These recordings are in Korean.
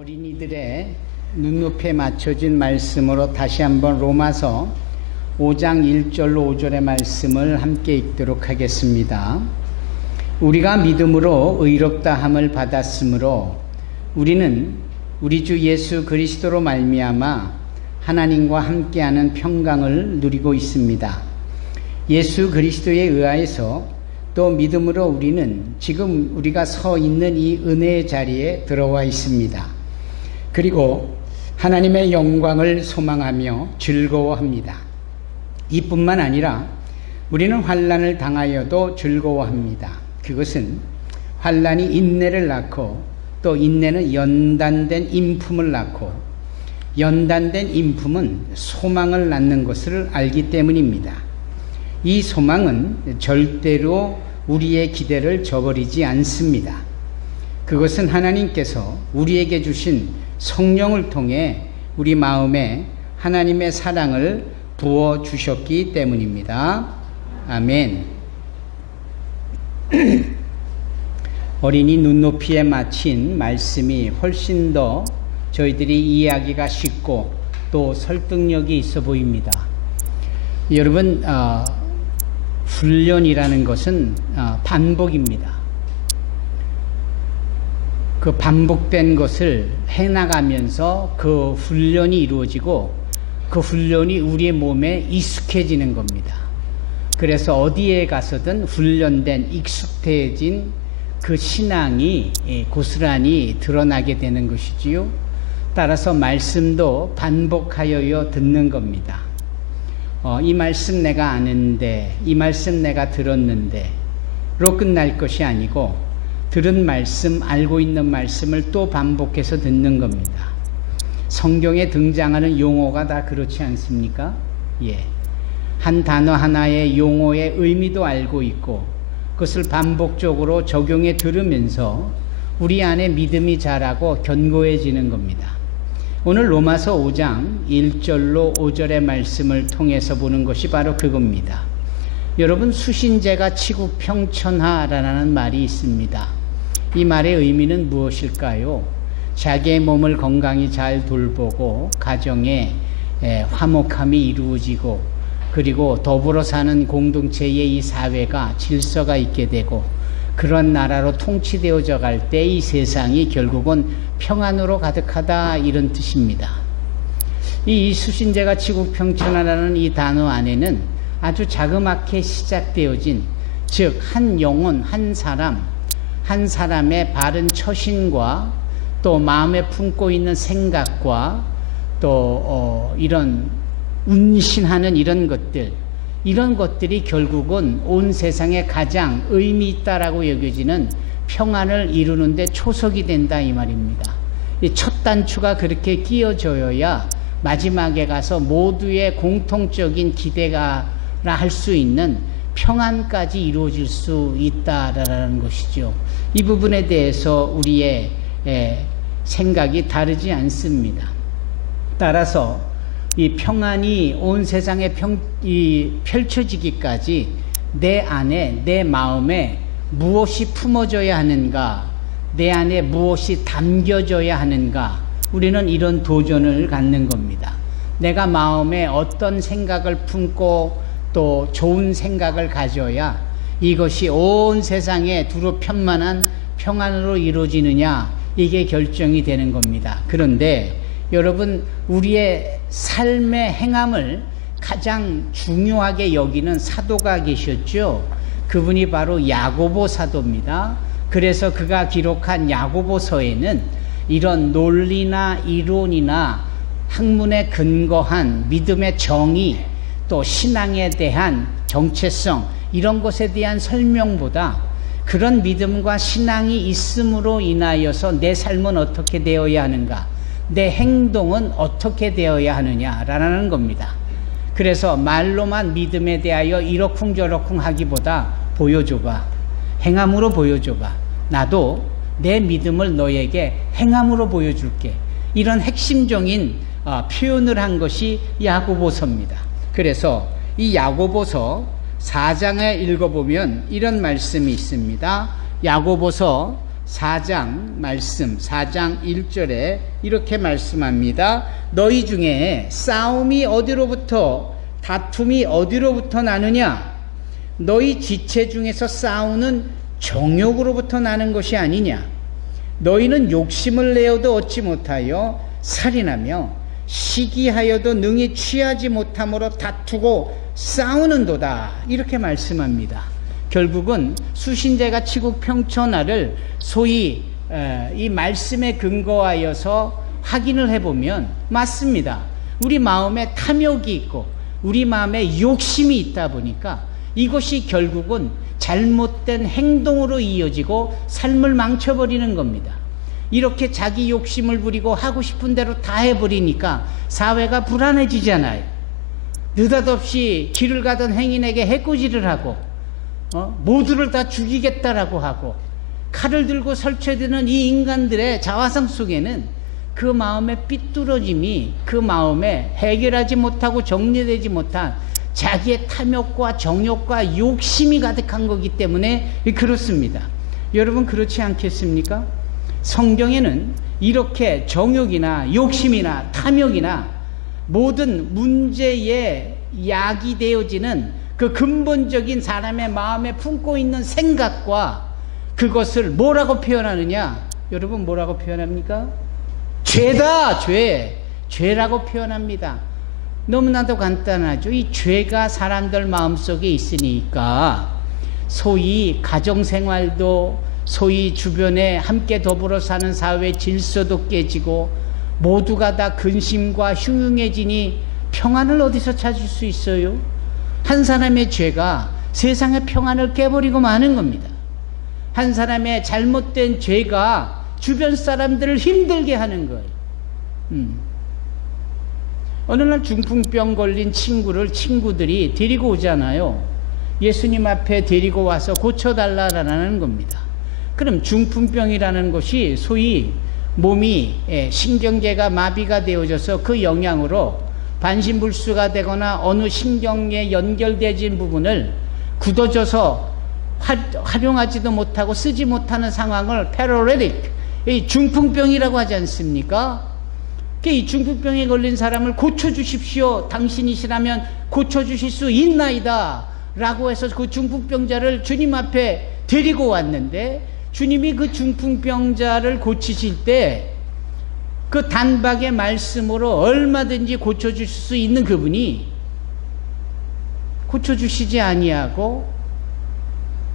어린이들의 눈높이에 맞춰진 말씀으로 다시 한번 로마서 5장 1절로 5절의 말씀을 함께 읽도록 하겠습니다. 우리가 믿음으로 의롭다함을 받았으므로 우리는 우리 주 예수 그리스도로 말미암아 하나님과 함께하는 평강을 누리고 있습니다. 예수 그리스도에 의하여서 또 믿음으로 우리는 지금 우리가 서 있는 이 은혜의 자리에 들어와 있습니다. 그리고 하나님의 영광을 소망하며 즐거워합니다. 이뿐만 아니라 우리는 환난을 당하여도 즐거워합니다. 그것은 환난이 인내를 낳고 또 인내는 연단된 인품을 낳고 연단된 인품은 소망을 낳는 것을 알기 때문입니다. 이 소망은 절대로 우리의 기대를 저버리지 않습니다. 그것은 하나님께서 우리에게 주신 성령을 통해 우리 마음에 하나님의 사랑을 부어주셨기 때문입니다. 아멘. 어린이 눈높이에 맞춘 말씀이 훨씬 더 저희들이 이해하기가 쉽고 또 설득력이 있어 보입니다. 여러분, 훈련이라는 것은 반복입니다. 그 반복된 것을 해나가면서 그 훈련이 이루어지고 그 훈련이 우리의 몸에 익숙해지는 겁니다. 그래서 어디에 가서든 훈련된 익숙해진 그 신앙이 고스란히 드러나게 되는 것이지요. 따라서 말씀도 반복하여 듣는 겁니다. 이 말씀 내가 아는데, 이 말씀 내가 들었는데 로 끝날 것이 아니고 들은 말씀, 알고 있는 말씀을 또 반복해서 듣는 겁니다. 성경에 등장하는 용어가 다 그렇지 않습니까? 예. 한 단어 하나의 용어의 의미도 알고 있고 그것을 반복적으로 적용해 들으면서 우리 안에 믿음이 자라고 견고해지는 겁니다. 오늘 로마서 5장 1절로 5절의 말씀을 통해서 보는 것이 바로 그겁니다. 여러분, 수신제가 치국평천하라는 말이 있습니다. 이 말의 의미는 무엇일까요? 자기의 몸을 건강히 잘 돌보고 가정에 화목함이 이루어지고 그리고 더불어 사는 공동체의 이 사회가 질서가 있게 되고 그런 나라로 통치되어져 갈 때 이 세상이 결국은 평안으로 가득하다, 이런 뜻입니다. 이 수신제가 치국평천하라는 이 단어 안에는 아주 자그맣게 시작되어진, 즉 한 영혼, 한 사람의 바른 처신과 또 마음에 품고 있는 생각과 또 이런 운신하는 이런 것들이 결국은 온 세상에 가장 의미 있다라고 여겨지는 평안을 이루는데 초석이 된다, 이 말입니다. 이 첫 단추가 그렇게 끼어져야 마지막에 가서 모두의 공통적인 기대가 할 수 있는 평안까지 이루어질 수 있다라는 것이죠. 이 부분에 대해서 우리의 생각이 다르지 않습니다. 따라서 이 평안이 온 세상에 펼쳐지기까지 내 안에, 내 마음에 무엇이 품어져야 하는가, 내 안에 무엇이 담겨져야 하는가, 우리는 이런 도전을 갖는 겁니다. 내가 마음에 어떤 생각을 품고 또 좋은 생각을 가져야 이것이 온 세상에 두루 편만한 평안으로 이루어지느냐, 이게 결정이 되는 겁니다. 그런데 여러분, 우리의 삶의 행함을 가장 중요하게 여기는 사도가 계셨죠. 그분이 바로 야고보 사도입니다. 그래서 그가 기록한 야고보서에는 이런 논리나 이론이나 학문에 근거한 믿음의 정의, 또 신앙에 대한 정체성, 이런 것에 대한 설명보다 그런 믿음과 신앙이 있음으로 인하여서 내 삶은 어떻게 되어야 하는가, 내 행동은 어떻게 되어야 하느냐라는 겁니다. 그래서 말로만 믿음에 대하여 이러쿵저러쿵 하기보다 보여줘봐, 행함으로 보여줘봐, 나도 내 믿음을 너에게 행함으로 보여줄게, 이런 핵심적인 표현을 한 것이 야고보서입니다. 그래서 이 야고보서 4장에 읽어보면 이런 말씀이 있습니다. 야고보서 4장 말씀 4장 1절에 이렇게 말씀합니다. 너희 중에 싸움이 어디로부터 다툼이 어디로부터 나느냐? 너희 지체 중에서 싸우는 정욕으로부터 나는 것이 아니냐? 너희는 욕심을 내어도 얻지 못하여 살인하며 시기하여도 능히 취하지 못함으로 다투고 싸우는도다. 이렇게 말씀합니다. 결국은 수신제가 치국 평천하를 소위 이 말씀에 근거하여서 확인을 해보면 맞습니다. 우리 마음에 탐욕이 있고 우리 마음에 욕심이 있다 보니까 이것이 결국은 잘못된 행동으로 이어지고 삶을 망쳐버리는 겁니다. 이렇게 자기 욕심을 부리고 하고 싶은 대로 다 해버리니까 사회가 불안해지잖아요. 느닷없이 길을 가던 행인에게 해코지를 하고 모두를 다 죽이겠다라고 하고 칼을 들고 설치되는 이 인간들의 자화상 속에는 그 마음의 삐뚤어짐이 그 마음에 해결하지 못하고 정리되지 못한 자기의 탐욕과 정욕과 욕심이 가득한 거기 때문에 그렇습니다. 여러분 그렇지 않겠습니까? 성경에는 이렇게 정욕이나 욕심이나 탐욕이나 모든 문제의 약이 되어지는 그 근본적인 사람의 마음에 품고 있는 생각과 그것을 뭐라고 표현하느냐? 여러분 뭐라고 표현합니까? 죄다, 죄라고 표현합니다. 너무나도 간단하죠. 이 죄가 사람들 마음속에 있으니까 소위 가정생활도 소위 주변에 함께 더불어 사는 사회 질서도 깨지고 모두가 다 근심과 흉흉해지니 평안을 어디서 찾을 수 있어요? 한 사람의 죄가 세상의 평안을 깨버리고 마는 겁니다. 한 사람의 잘못된 죄가 주변 사람들을 힘들게 하는 거예요. 어느 날 중풍병 걸린 친구들이 데리고 오잖아요. 예수님 앞에 데리고 와서 고쳐달라라는 겁니다. 그럼 중풍병이라는 것이 소위 몸이 신경계가 마비가 되어져서 그 영향으로 반신불수가 되거나 어느 신경에 연결되어진 부분을 굳어져서 활용하지도 못하고 쓰지 못하는 상황을 패러레릭, 이 중풍병이라고 하지 않습니까? 이 중풍병에 걸린 사람을 고쳐주십시오. 당신이시라면 고쳐주실 수 있나이다 라고 해서 그 중풍병자를 주님 앞에 데리고 왔는데 주님이 그 중풍병자를 고치실 때 그 단박의 말씀으로 얼마든지 고쳐주실 수 있는 그분이 고쳐주시지 아니하고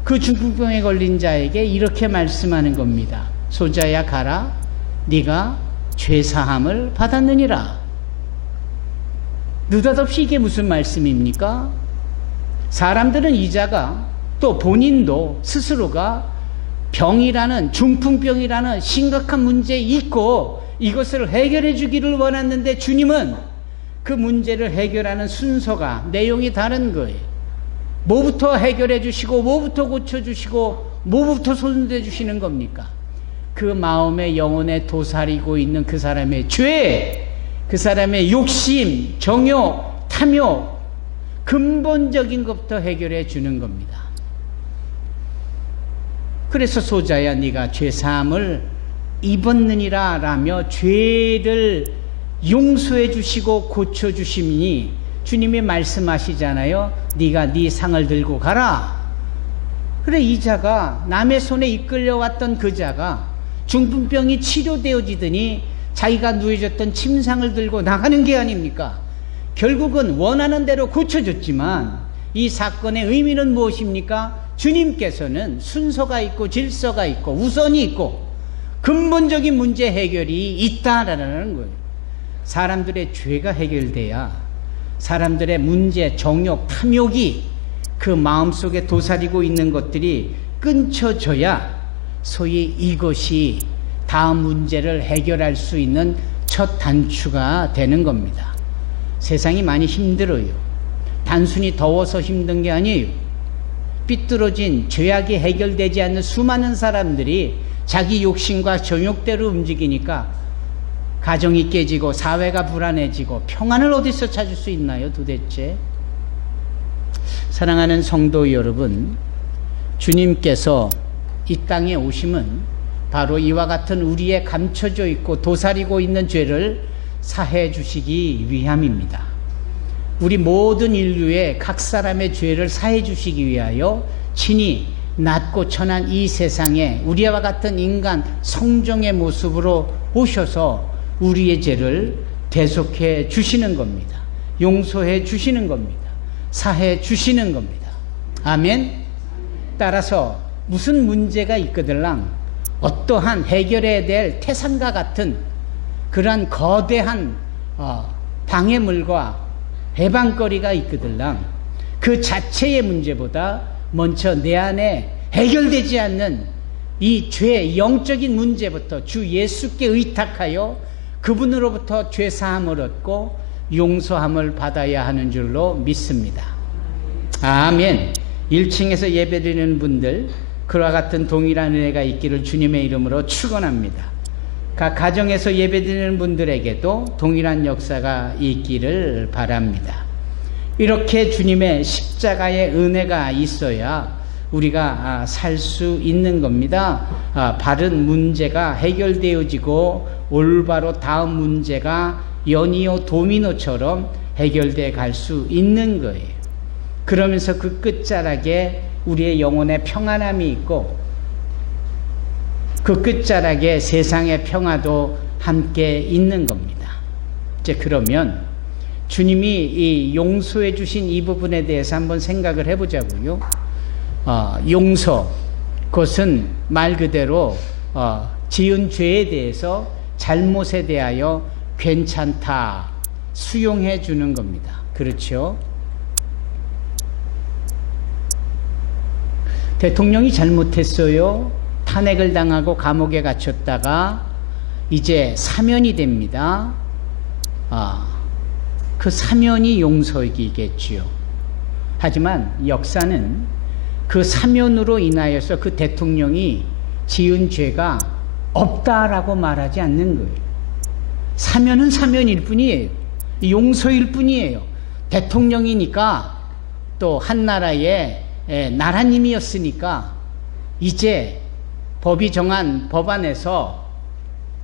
그 중풍병에 걸린 자에게 이렇게 말씀하는 겁니다. 소자야 가라, 네가 죄사함을 받았느니라. 느닷없이 이게 무슨 말씀입니까? 사람들은 이 자가 또 본인도 스스로가 병이라는 중풍병이라는 심각한 문제에 있고 이것을 해결해 주기를 원했는데 주님은 그 문제를 해결하는 순서가 내용이 다른 거예요. 뭐부터 해결해 주시고 뭐부터 고쳐 주시고 뭐부터 손대 주시는 겁니까? 그 마음의 영혼에 도사리고 있는 그 사람의 죄, 그 사람의 욕심, 정욕, 탐욕 근본적인 것부터 해결해 주는 겁니다. 그래서 소자야 네가 죄사함을 입었느니라 라며 죄를 용서해 주시고 고쳐 주시니 주님이 말씀하시잖아요. 네가 네 상을 들고 가라. 그래 이 자가 남의 손에 이끌려왔던 그 자가 중풍병이 치료되어지더니 자기가 누워졌던 침상을 들고 나가는 게 아닙니까? 결국은 원하는 대로 고쳐졌지만 이 사건의 의미는 무엇입니까? 주님께서는 순서가 있고 질서가 있고 우선이 있고 근본적인 문제 해결이 있다라는 거예요. 사람들의 죄가 해결돼야 사람들의 문제, 정욕, 탐욕이 그 마음속에 도사리고 있는 것들이 끊쳐져야 소위 이것이 다음 문제를 해결할 수 있는 첫 단추가 되는 겁니다. 세상이 많이 힘들어요. 단순히 더워서 힘든 게 아니에요. 삐뚤어진 죄악이 해결되지 않는 수많은 사람들이 자기 욕심과 정욕대로 움직이니까 가정이 깨지고 사회가 불안해지고 평안을 어디서 찾을 수 있나요 도대체? 사랑하는 성도 여러분, 주님께서 이 땅에 오심은 바로 이와 같은 우리의 감춰져 있고 도사리고 있는 죄를 사해 주시기 위함입니다. 우리 모든 인류의 각 사람의 죄를 사해 주시기 위하여 친히 낮고 천한 이 세상에 우리와 같은 인간 성종의 모습으로 오셔서 우리의 죄를 대속해 주시는 겁니다. 용서해 주시는 겁니다. 사해 주시는 겁니다. 아멘. 따라서 무슨 문제가 있거들랑 어떠한 해결해야 될 태산과 같은 그러한 거대한 방해물과 해방거리가 있거들랑 그 자체의 문제보다 먼저 내 안에 해결되지 않는 이 죄 영적인 문제부터 주 예수께 의탁하여 그분으로부터 죄사함을 얻고 용서함을 받아야 하는 줄로 믿습니다. 아멘. 1층에서 예배드리는 분들 그와 같은 동일한 은혜가 있기를 주님의 이름으로 축원합니다. 각 가정에서 예배드리는 분들에게도 동일한 역사가 있기를 바랍니다. 이렇게 주님의 십자가의 은혜가 있어야 우리가 살 수 있는 겁니다. 바른 문제가 해결되어지고 올바로 다음 문제가 연이어 도미노처럼 해결돼 갈 수 있는 거예요. 그러면서 그 끝자락에 우리의 영혼의 평안함이 있고 그 끝자락에 세상의 평화도 함께 있는 겁니다. 이제 그러면 주님이 이 용서해 주신 이 부분에 대해서 한번 생각을 해보자고요. 용서, 그것은 말 그대로 지은 죄에 대해서 잘못에 대하여 괜찮다, 수용해 주는 겁니다. 그렇죠? 대통령이 잘못했어요. 탄핵을 당하고 감옥에 갇혔다가 이제 사면이 됩니다. 그 사면이 용서이겠지요. 하지만 역사는 그 사면으로 인하여서 그 대통령이 지은 죄가 없다라고 말하지 않는 거예요. 사면은 사면일 뿐이에요. 용서일 뿐이에요. 대통령이니까 또 한 나라의 나라님이었으니까 이제 법이 정한 법안에서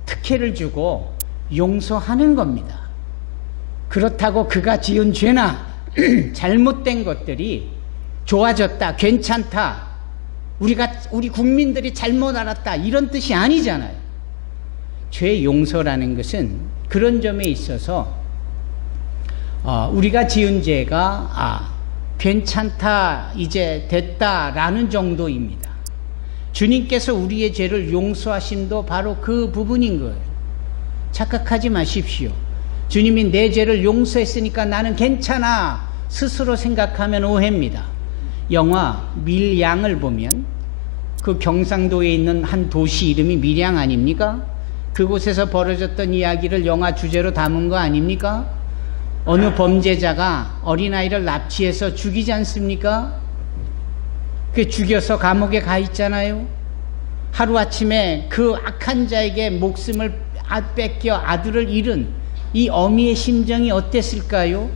특혜를 주고 용서하는 겁니다. 그렇다고 그가 지은 죄나 잘못된 것들이 좋아졌다, 괜찮다, 우리 국민들이 잘못 알았다, 이런 뜻이 아니잖아요. 죄 용서라는 것은 그런 점에 있어서 우리가 지은 죄가 괜찮다, 이제 됐다라는 정도입니다. 주님께서 우리의 죄를 용서하심도 바로 그 부분인 거예요. 착각하지 마십시오. 주님이 내 죄를 용서했으니까 나는 괜찮아 스스로 생각하면 오해입니다. 영화 밀양을 보면 그 경상도에 있는 한 도시 이름이 밀양 아닙니까? 그곳에서 벌어졌던 이야기를 영화 주제로 담은 거 아닙니까? 어느 범죄자가 어린아이를 납치해서 죽이지 않습니까? 그 죽여서 감옥에 가 있잖아요. 하루아침에 그 악한 자에게 목숨을 뺏겨 아들을 잃은 이 어미의 심정이 어땠을까요?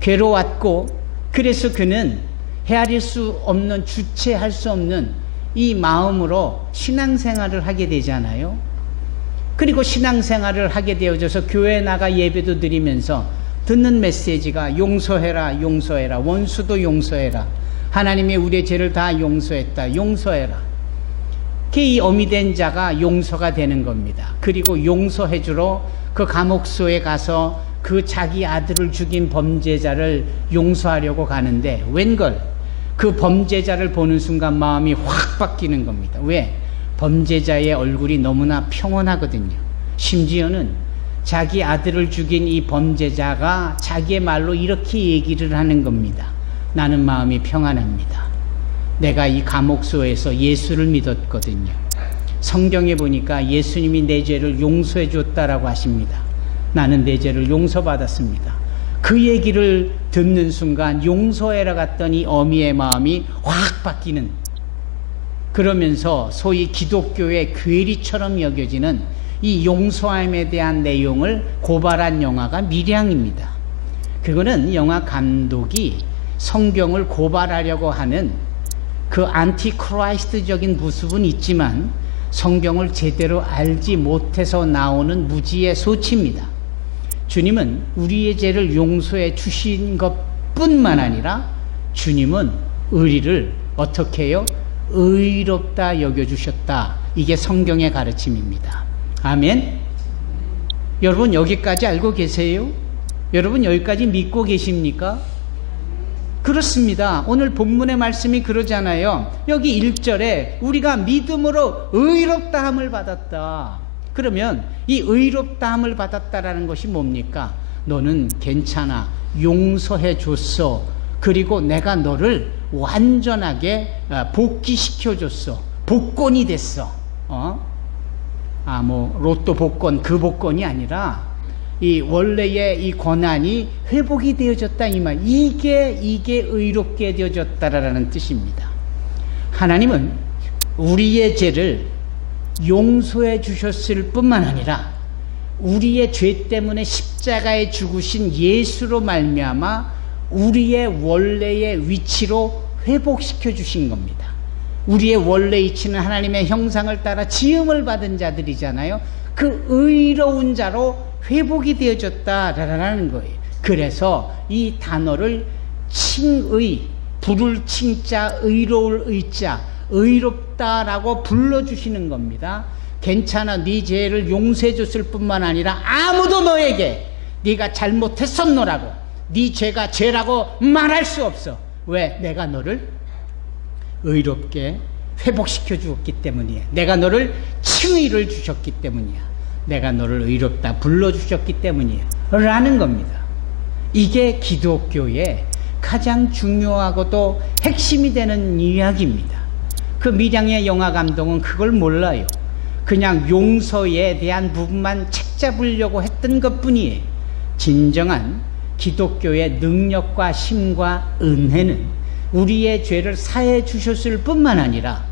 괴로웠고, 그래서 그는 헤아릴 수 없는, 주체할 수 없는 이 마음으로 신앙생활을 하게 되잖아요. 그리고 신앙생활을 하게 되어져서 교회에 나가 예배도 드리면서 듣는 메시지가 용서해라, 용서해라, 원수도 용서해라, 하나님이 우리의 죄를 다 용서했다, 용서해라. 이 어미된 자가 용서가 되는 겁니다. 그리고 용서해주러 그 감옥소에 가서 그 자기 아들을 죽인 범죄자를 용서하려고 가는데 웬걸 그 범죄자를 보는 순간 마음이 확 바뀌는 겁니다. 왜? 범죄자의 얼굴이 너무나 평온하거든요. 심지어는 자기 아들을 죽인 이 범죄자가 자기의 말로 이렇게 얘기를 하는 겁니다. 나는 마음이 평안합니다. 내가 이 감옥소에서 예수를 믿었거든요. 성경에 보니까 예수님이 내 죄를 용서해 줬다라고 하십니다. 나는 내 죄를 용서받았습니다. 그 얘기를 듣는 순간 용서해라 갔더니 어미의 마음이 확 바뀌는, 그러면서 소위 기독교의 괴리처럼 여겨지는 이 용서함에 대한 내용을 고발한 영화가 밀양입니다. 그거는 영화 감독이 성경을 고발하려고 하는 그 안티크라이스트적인 모습은 있지만 성경을 제대로 알지 못해서 나오는 무지의 소치입니다. 주님은 우리의 죄를 용서해 주신 것뿐만 아니라 주님은 의리를 어떻게 해요? 의롭다 여겨주셨다. 이게 성경의 가르침입니다. 아멘. 여러분 여기까지 알고 계세요? 여러분 여기까지 믿고 계십니까? 그렇습니다. 오늘 본문의 말씀이 그러잖아요. 여기 1절에 우리가 믿음으로 의롭다함을 받았다. 그러면 이 의롭다함을 받았다라는 것이 뭡니까? 너는 괜찮아. 용서해 줬어. 그리고 내가 너를 완전하게 복귀시켜 줬어. 복권이 됐어. 로또 복권, 그 복권이 아니라 이 원래의 이 권한이 회복이 되어졌다 이 말. 이게 의롭게 되어졌다라는 뜻입니다. 하나님은 우리의 죄를 용서해 주셨을 뿐만 아니라 우리의 죄 때문에 십자가에 죽으신 예수로 말미암아 우리의 원래의 위치로 회복시켜 주신 겁니다. 우리의 원래 위치는 하나님의 형상을 따라 지음을 받은 자들이잖아요. 그 의로운 자로 회복이 되어졌다라는 거예요. 그래서 이 단어를 칭의, 부를 칭자, 의로울 의자, 의롭다라고 불러주시는 겁니다. 괜찮아, 네 죄를 용서해 줬을 뿐만 아니라 아무도 너에게 네가 잘못했었노라고, 네 죄가 죄라고 말할 수 없어. 왜? 내가 너를 의롭게 회복시켜 주었기 때문이야. 내가 너를 칭의를 주셨기 이야. 내가 너를 의롭다 불러주셨기 때문이야 라는 겁니다. 이게 기독교의 가장 중요하고도 핵심이 되는 이야기입니다. 그 밀양의 영화 감독은 그걸 몰라요. 그냥 용서에 대한 부분만 책잡으려고 했던 것뿐이에요. 진정한 기독교의 능력과 힘과 은혜는 우리의 죄를 사해 주셨을 뿐만 아니라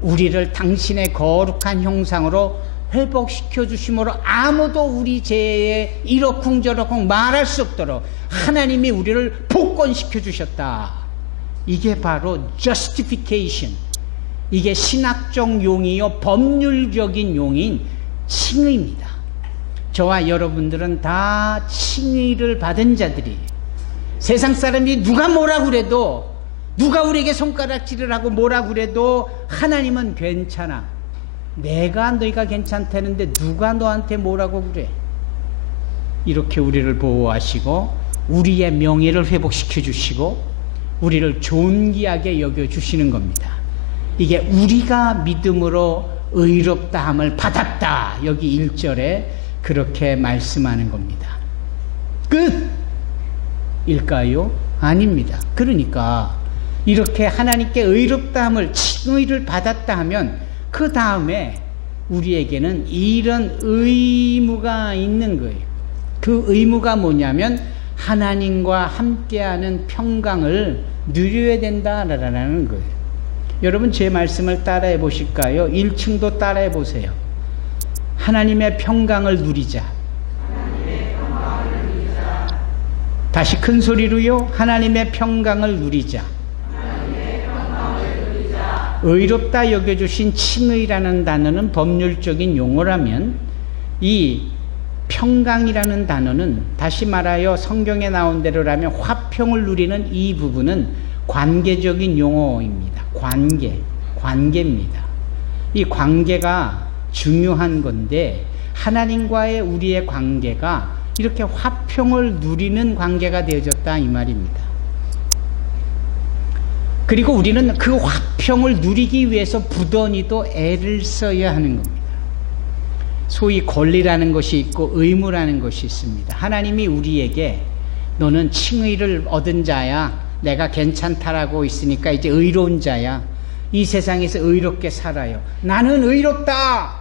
우리를 당신의 거룩한 형상으로 회복시켜 주심으로 아무도 우리 죄에 이러쿵저러쿵 말할 수 없도록 하나님이 우리를 복권시켜 주셨다. 이게 바로 justification. 이게 신학적 용이요 법률적인 용인 칭의입니다. 저와 여러분들은 다 칭의를 받은 자들이에요. 세상 사람이 누가 뭐라 그래도, 누가 우리에게 손가락질을 하고 뭐라 그래도 하나님은 괜찮아. 내가 너희가 괜찮다는데 누가 너한테 뭐라고 그래? 이렇게 우리를 보호하시고 우리의 명예를 회복시켜 주시고 우리를 존귀하게 여겨주시는 겁니다. 이게 우리가 믿음으로 의롭다함을 받았다. 여기 1절에 그렇게 말씀하는 겁니다. 끝일까요? 아닙니다. 그러니까 이렇게 하나님께 의롭다함을, 칭의를 받았다 하면 그 다음에 우리에게는 이런 의무가 있는 거예요. 그 의무가 뭐냐면 하나님과 함께하는 평강을 누려야 된다라는 거예요. 여러분 제 말씀을 따라해 보실까요? 1층도 따라해 보세요. 하나님의 평강을 누리자. 다시 큰 소리로요. 하나님의 평강을 누리자. 의롭다 여겨주신 칭의라는 단어는 법률적인 용어라면 이 평강이라는 단어는 다시 말하여 성경에 나온 대로라면 화평을 누리는 이 부분은 관계적인 용어입니다. 관계입니다. 이 관계가 중요한 건데 하나님과의 우리의 관계가 이렇게 화평을 누리는 관계가 되어졌다 이 말입니다. 그리고 우리는 그 화평을 누리기 위해서 부단히도 애를 써야 하는 겁니다. 소위 권리라는 것이 있고 의무라는 것이 있습니다. 하나님이 우리에게 너는 칭의를 얻은 자야, 내가 괜찮다라고 있으니까 이제 의로운 자야, 이 세상에서 의롭게 살아요. 나는 의롭다.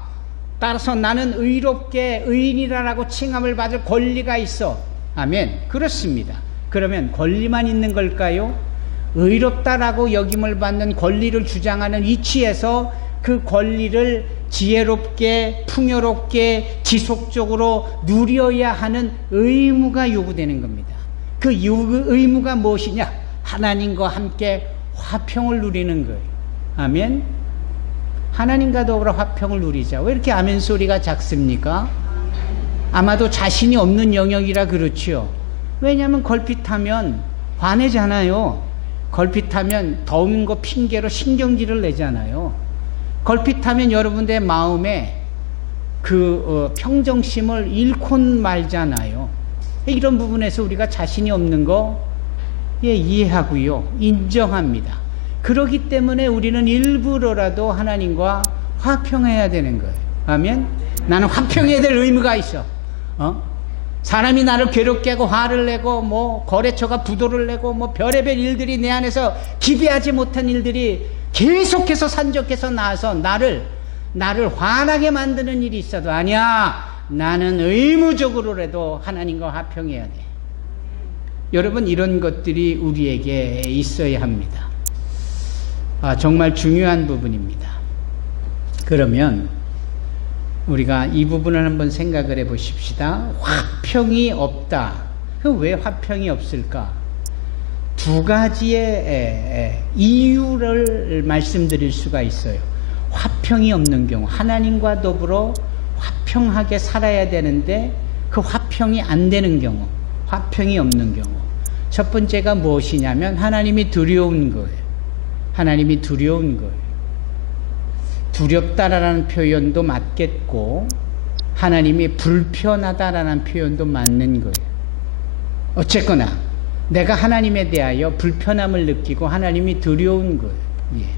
따라서 나는 의롭게 의인이라고 칭함을 받을 권리가 있어. 아멘. 그렇습니다. 그러면 권리만 있는 걸까요? 의롭다라고 여김을 받는 권리를 주장하는 위치에서 그 권리를 지혜롭게, 풍요롭게, 지속적으로 누려야 하는 의무가 요구되는 겁니다. 그 의무가 무엇이냐? 하나님과 함께 화평을 누리는 거예요. 아멘. 하나님과 더불어 화평을 누리자. 왜 이렇게 아멘 소리가 작습니까? 아마도 자신이 없는 영역이라 그렇지요. 왜냐하면 걸핏하면 화내잖아요. 걸핏하면 더운 거 핑계로 신경질을 내잖아요. 걸핏하면 여러분들의 마음에 평정심을 잃고 말잖아요. 이런 부분에서 우리가 자신이 없는 거 이해하고요. 인정합니다. 그렇기 때문에 우리는 일부러라도 하나님과 화평해야 되는 거예요. 아멘? 나는 화평해야 될 의무가 있어. 사람이 나를 괴롭게 하고 화를 내고 뭐 거래처가 부도를 내고 뭐 별의별 일들이 내 안에서 기대하지 못한 일들이 계속해서 산적해서 나와서 나를 화나게 만드는 일이 있어도 아니야. 나는 의무적으로라도 하나님과 화평해야 돼. 여러분, 이런 것들이 우리에게 있어야 합니다. 정말 중요한 부분입니다. 그러면 우리가 이 부분을 한번 생각을 해 보십시다. 화평이 없다. 왜 화평이 없을까? 두 가지의 이유를 말씀드릴 수가 있어요. 화평이 없는 경우, 하나님과 더불어 화평하게 살아야 되는데 그 화평이 안 되는 경우, 화평이 없는 경우. 첫 번째가 무엇이냐면 하나님이 두려운 거예요. 하나님이 두려운 거예요. 두렵다라는 표현도 맞겠고 하나님이 불편하다라는 표현도 맞는 거예요. 어쨌거나 내가 하나님에 대하여 불편함을 느끼고 하나님이 두려운 거예요.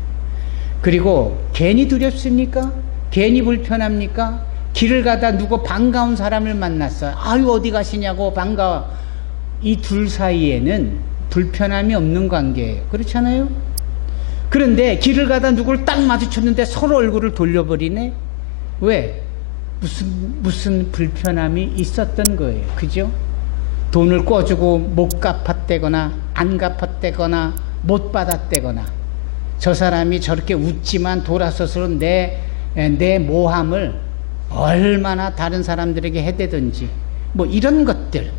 그리고 괜히 두렵습니까? 괜히 불편합니까? 길을 가다 누구 반가운 사람을 만났어요. 아유, 어디 가시냐고 반가워. 이 둘 사이에는 불편함이 없는 관계예요. 그렇잖아요? 그런데 길을 가다 누구를 딱 마주쳤는데 서로 얼굴을 돌려버리네? 왜? 무슨 불편함이 있었던 거예요. 그죠? 돈을 꿔주고 못 갚았대거나 안 갚았대거나 못 받았대거나 저 사람이 저렇게 웃지만 돌아서서는 내 모함을 얼마나 다른 사람들에게 해대든지 뭐 이런 것들,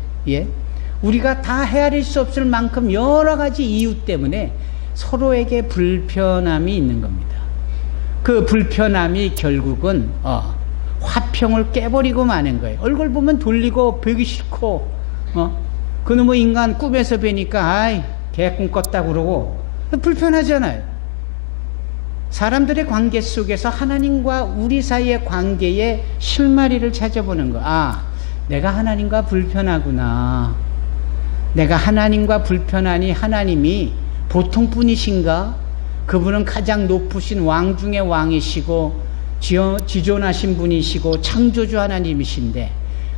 우리가 다 헤아릴 수 없을 만큼 여러 가지 이유 때문에 서로에게 불편함이 있는 겁니다. 그 불편함이 결국은 화평을 깨버리고 마는 거예요. 얼굴 보면 돌리고 보기 싫고 그놈의 인간 꿈에서 뵈니까 아이 개꿈 꿨다 그러고 불편하잖아요. 사람들의 관계 속에서 하나님과 우리 사이의 관계에 실마리를 찾아보는 거. 내가 하나님과 불편하구나. 내가 하나님과 불편하니 하나님이 보통 분이신가? 그분은 가장 높으신 왕 중의 왕이시고 지존하신 분이시고 창조주 하나님이신데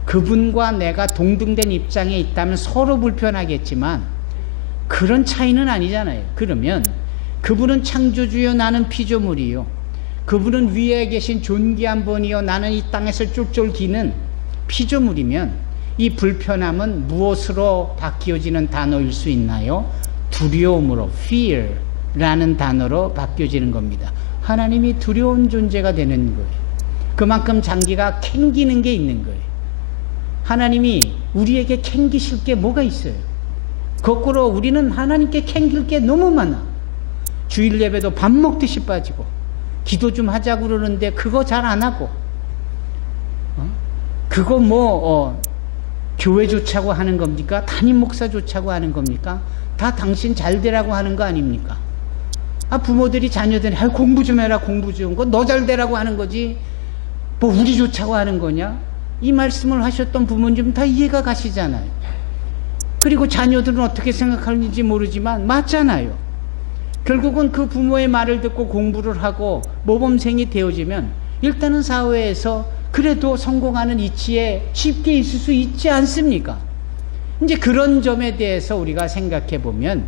그분과 내가 동등된 입장에 있다면 서로 불편하겠지만 그런 차이는 아니잖아요. 그러면 그분은 창조주요 나는 피조물이요. 그분은 위에 계신 존귀한 분이요 나는 이 땅에서 쫄쫄 기는 피조물이면 이 불편함은 무엇으로 바뀌어지는 단어일 수 있나요? 두려움으로, fear라는 단어로 바뀌어지는 겁니다. 하나님이 두려운 존재가 되는 거예요. 그만큼 자기가 캥기는 게 있는 거예요. 하나님이 우리에게 캥기실 게 뭐가 있어요? 거꾸로 우리는 하나님께 캥길 게 너무 많아. 주일 예배도 밥 먹듯이 빠지고 기도 좀 하자고 그러는데 그거 잘 안 하고 그거 교회 좋자고 하는 겁니까? 담임 목사 좋자고 하는 겁니까? 다 당신 잘 되라고 하는 거 아닙니까? 부모들이 자녀들이 공부 좀 해라, 공부 좀. 너 잘 되라고 하는 거지 뭐 우리 좋자고 하는 거냐? 이 말씀을 하셨던 부모님 다 이해가 가시잖아요. 그리고 자녀들은 어떻게 생각하는지 모르지만 맞잖아요. 결국은 그 부모의 말을 듣고 공부를 하고 모범생이 되어지면 일단은 사회에서 그래도 성공하는 이치에 쉽게 있을 수 있지 않습니까? 이제 그런 점에 대해서 우리가 생각해 보면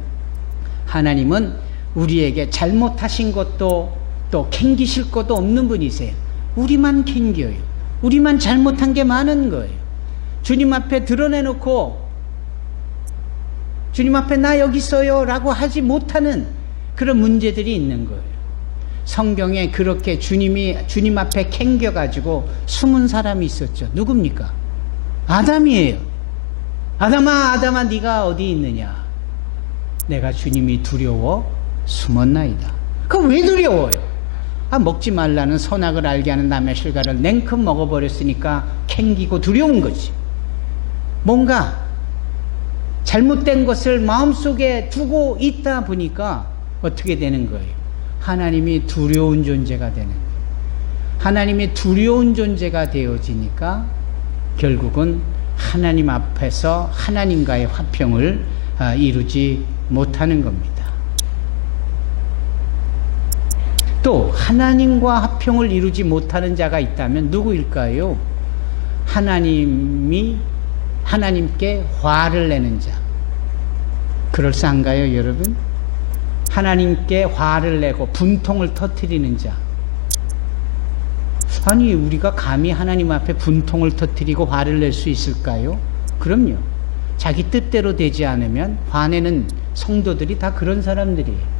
하나님은 우리에게 잘못하신 것도 또 캥기실 것도 없는 분이세요. 우리만 캥겨요. 우리만 잘못한 게 많은 거예요. 주님 앞에 드러내놓고 주님 앞에 나 여기 있어요 라고 하지 못하는 그런 문제들이 있는 거예요. 성경에 그렇게 주님 앞에 캥겨가지고 숨은 사람이 있었죠. 누굽니까? 아담이에요. 아담아 네가 어디 있느냐? 내가 주님이 두려워 숨었나이다. 그거 왜 두려워요? 먹지 말라는 선악을 알게 하는 남의 실과를 냉큼 먹어버렸으니까 캥기고 두려운 거지. 뭔가 잘못된 것을 마음속에 두고 있다 보니까 어떻게 되는 거예요? 하나님이 두려운 존재가 되는 거예요. 하나님이 두려운 존재가 되어지니까 결국은 하나님 앞에서 하나님과의 화평을 이루지 못하는 겁니다. 또 하나님과 화평을 이루지 못하는 자가 있다면 누구일까요? 하나님께 화를 내는 자. 그럴싸한가요, 여러분? 하나님께 화를 내고 분통을 터뜨리는 자. 아니, 우리가 감히 하나님 앞에 분통을 터뜨리고 화를 낼 수 있을까요? 그럼요. 자기 뜻대로 되지 않으면 화내는 성도들이 다 그런 사람들이에요.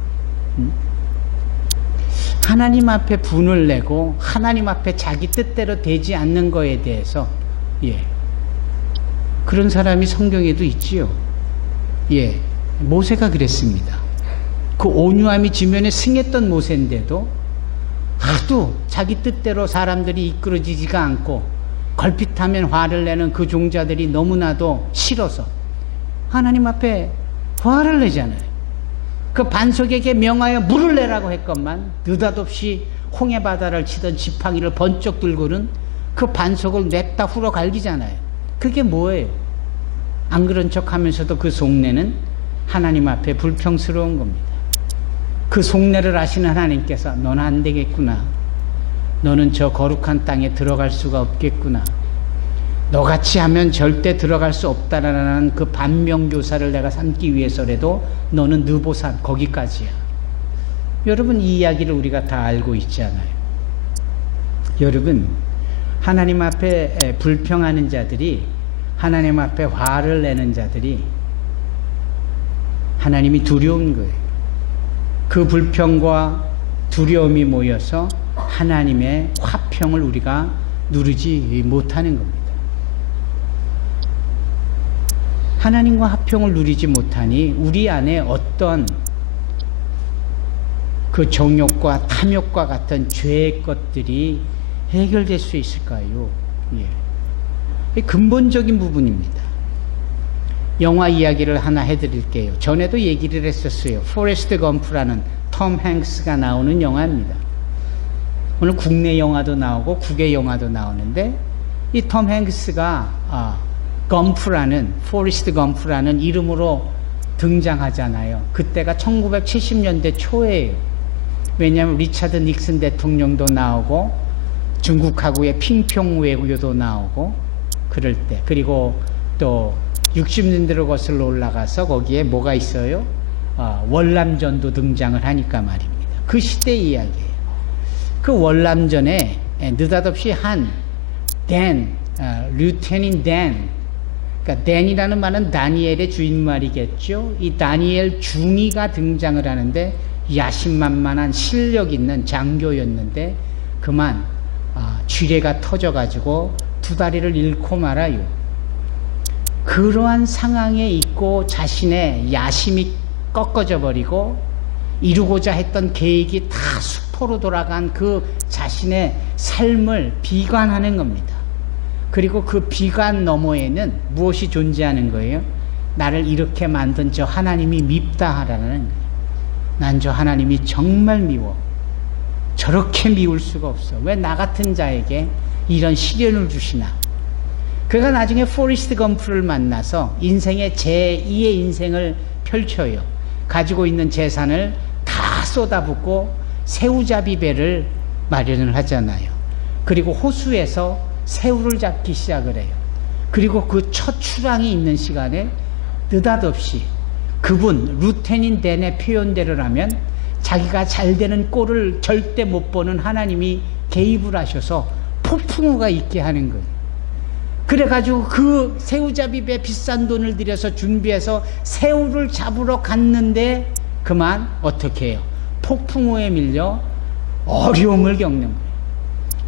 하나님 앞에 분을 내고 하나님 앞에 자기 뜻대로 되지 않는 거에 대해서 그런 사람이 성경에도 있지요. 모세가 그랬습니다. 그 온유함이 지면에 승했던 모세인데도 하도 자기 뜻대로 사람들이 이끌어지지가 않고 걸핏하면 화를 내는 그 종자들이 너무나도 싫어서 하나님 앞에 화를 내잖아요. 그 반석에게 명하여 물을 내라고 했건만 느닷없이 홍해바다를 치던 지팡이를 번쩍 들고는 그 반석을 냅다 후러 갈기잖아요. 그게 뭐예요? 안 그런 척 하면서도 그 속내는 하나님 앞에 불평스러운 겁니다. 그 속내를 아시는 하나님께서 너는 안 되겠구나. 너는 저 거룩한 땅에 들어갈 수가 없겠구나. 너같이 하면 절대 들어갈 수 없다라는 그 반면교사를 내가 삼기 위해서라도 너는 느보산 거기까지야. 여러분, 이 이야기를 우리가 다 알고 있잖아요. 여러분, 하나님 앞에 불평하는 자들이, 하나님 앞에 화를 내는 자들이 하나님이 두려운 거예요. 그 불평과 두려움이 모여서 하나님의 화평을 우리가 누리지 못하는 겁니다. 하나님과 화평을 누리지 못하니 우리 안에 어떤 그 정욕과 탐욕과 같은 죄의 것들이 해결될 수 있을까요? 근본적인 부분입니다. 영화 이야기를 하나 해드릴게요. 전에도 얘기를 했었어요. 포레스트 검프라는 톰 행스가 나오는 영화입니다. 오늘 국내 영화도 나오고 국외 영화도 나오는데 이 톰 행스가 포레스트 검프라는 이름으로 등장하잖아요. 그때가 1970년대 초예요. 왜냐하면 리차드 닉슨 대통령도 나오고 중국하고의 핑평 외교도 나오고 그럴 때, 그리고 또 60년대로 거슬러 올라가서 거기에 뭐가 있어요? 월남전도 등장을 하니까 말입니다. 그 시대 이야기예요. 그 월남전에 느닷없이 류테닌 댄, 그러니까 댄이라는 말은 다니엘의 주인말이겠죠. 이 다니엘 중위가 등장을 하는데 야심만만한 실력 있는 장교였는데 그만 쥐레가 터져가지고 두 다리를 잃고 말아요. 그러한 상황에 있고 자신의 야심이 꺾어져 버리고 이루고자 했던 계획이 다 수포로 돌아간 그 자신의 삶을 비관하는 겁니다. 그리고 그 비관 너머에는 무엇이 존재하는 거예요? 나를 이렇게 만든 저 하나님이 밉다 하라는 거예요. 난 저 하나님이 정말 미워. 저렇게 미울 수가 없어. 왜 나 같은 자에게 이런 시련을 주시나. 그가 나중에 포레스트 검프를 만나서 인생의 제2의 인생을 펼쳐요. 가지고 있는 재산을 다 쏟아붓고 새우잡이 배를 마련을 하잖아요. 그리고 호수에서 새우를 잡기 시작을 해요. 그리고 그 첫 출항이 있는 시간에 느닷없이 그분 루테닌 댄의 표현대로라면 자기가 잘 되는 꼴을 절대 못 보는 하나님이 개입을 하셔서 폭풍우가 있게 하는 거예요. 그래가지고 그 새우잡이 배 비싼 돈을 들여서 준비해서 새우를 잡으러 갔는데 그만 어떻게 해요? 폭풍우에 밀려 어려움을 겪는 거예요.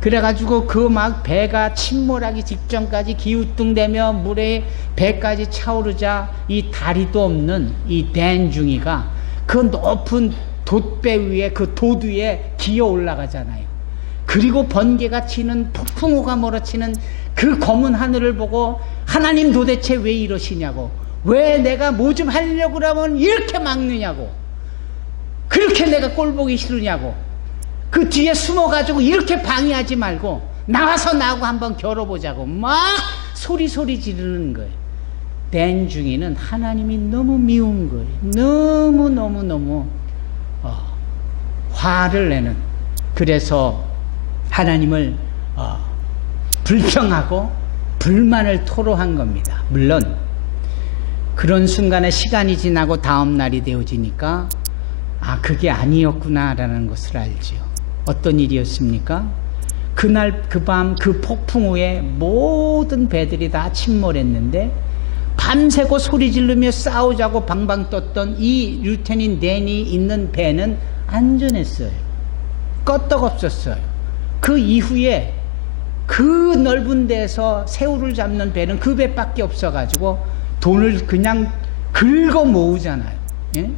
그래가지고 그 막 배가 침몰하기 직전까지 기우뚱대며 물에 배까지 차오르자 이 다리도 없는 이 댄 중이가 그 높은 돛배 위에 그 돛 위에 기어 올라가잖아요. 그리고 번개가 치는 폭풍우가 몰아치는 그 검은 하늘을 보고 하나님 도대체 왜 이러시냐고, 왜 내가 뭐 좀 하려고 그러면 이렇게 막느냐고, 그렇게 내가 꼴 보기 싫으냐고, 그 뒤에 숨어가지고 이렇게 방해하지 말고 나와서 나하고 한번 겨뤄보자고 막 소리 지르는 거예요. 댄중이는 하나님이 너무 미운 거예요. 너무 화를 내는, 그래서 하나님을 불평하고 불만을 토로한 겁니다. 물론 그런 순간에 시간이 지나고 다음 날이 되어지니까 그게 아니었구나라는 것을 알지요. 어떤 일이었습니까? 그날 그 밤 그 폭풍우에 모든 배들이 다 침몰했는데 밤새고 소리 지르며 싸우자고 방방 떴던 이 류테닌 댄이 있는 배는 안전했어요. 껐떡없었어요. 그 이후에 그 넓은 데서 새우를 잡는 배는 그 배밖에 없어가지고 돈을 그냥 긁어 모으잖아요. 예?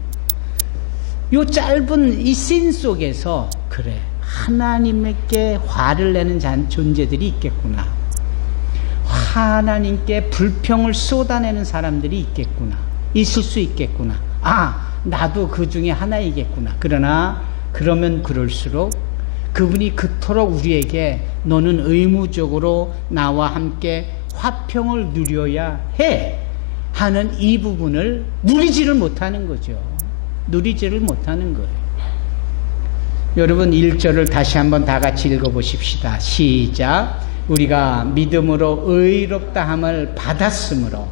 요 짧은 이 씬 속에서 그래, 하나님께 화를 내는 존재들이 있겠구나, 하나님께 불평을 쏟아내는 사람들이 있겠구나, 있을 수 있겠구나, 나도 그 중에 하나이겠구나. 그러나 그러면 그럴수록 그분이 그토록 우리에게 너는 의무적으로 나와 함께 화평을 누려야 해 하는 이 부분을 누리지를 못하는 거죠. 누리지를 못하는 거예요. 여러분 1절을 다시 한번 다 같이 읽어보십시다. 시작. 우리가 믿음으로 의롭다함을 받았으므로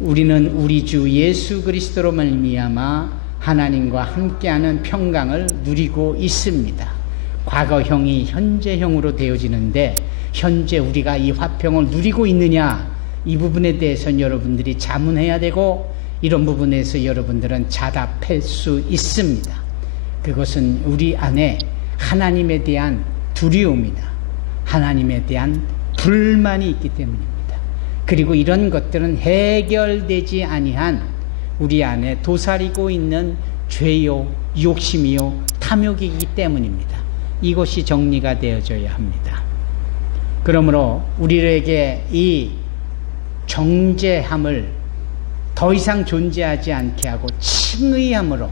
우리는 우리 주 예수 그리스도로 말미암아 하나님과 함께하는 평강을 누리고 있습니다. 과거형이 현재형으로 되어지는데 현재 우리가 이 화평을 누리고 있느냐, 이 부분에 대해서는 여러분들이 자문해야 되고 이런 부분에서 여러분들은 자답할 수 있습니다. 그것은 우리 안에 하나님에 대한 두려움이다, 하나님에 대한 불만이 있기 때문입니다. 그리고 이런 것들은 해결되지 아니한 우리 안에 도사리고 있는 죄요, 욕심이요, 탐욕이기 때문입니다. 이것이 정리가 되어져야 합니다. 그러므로 우리에게 이 정죄함을 더 이상 존재하지 않게 하고 칭의함으로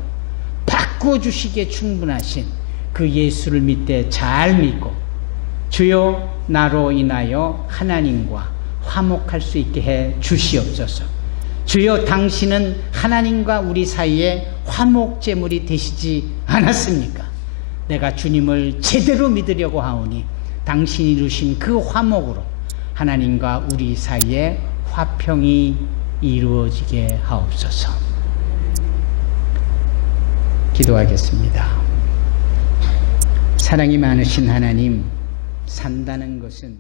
바꿔주시기에 충분하신 그 예수를 믿되 잘 믿고 주여 나로 인하여 하나님과 화목할 수 있게 해 주시옵소서. 주여 당신은 하나님과 우리 사이에 화목제물이 되시지 않았습니까? 내가 주님을 제대로 믿으려고 하오니 당신이 이루신 그 화목으로 하나님과 우리 사이에 화평이 이루어지게 하옵소서. 기도하겠습니다. 사랑이 많으신 하나님, 산다는 것은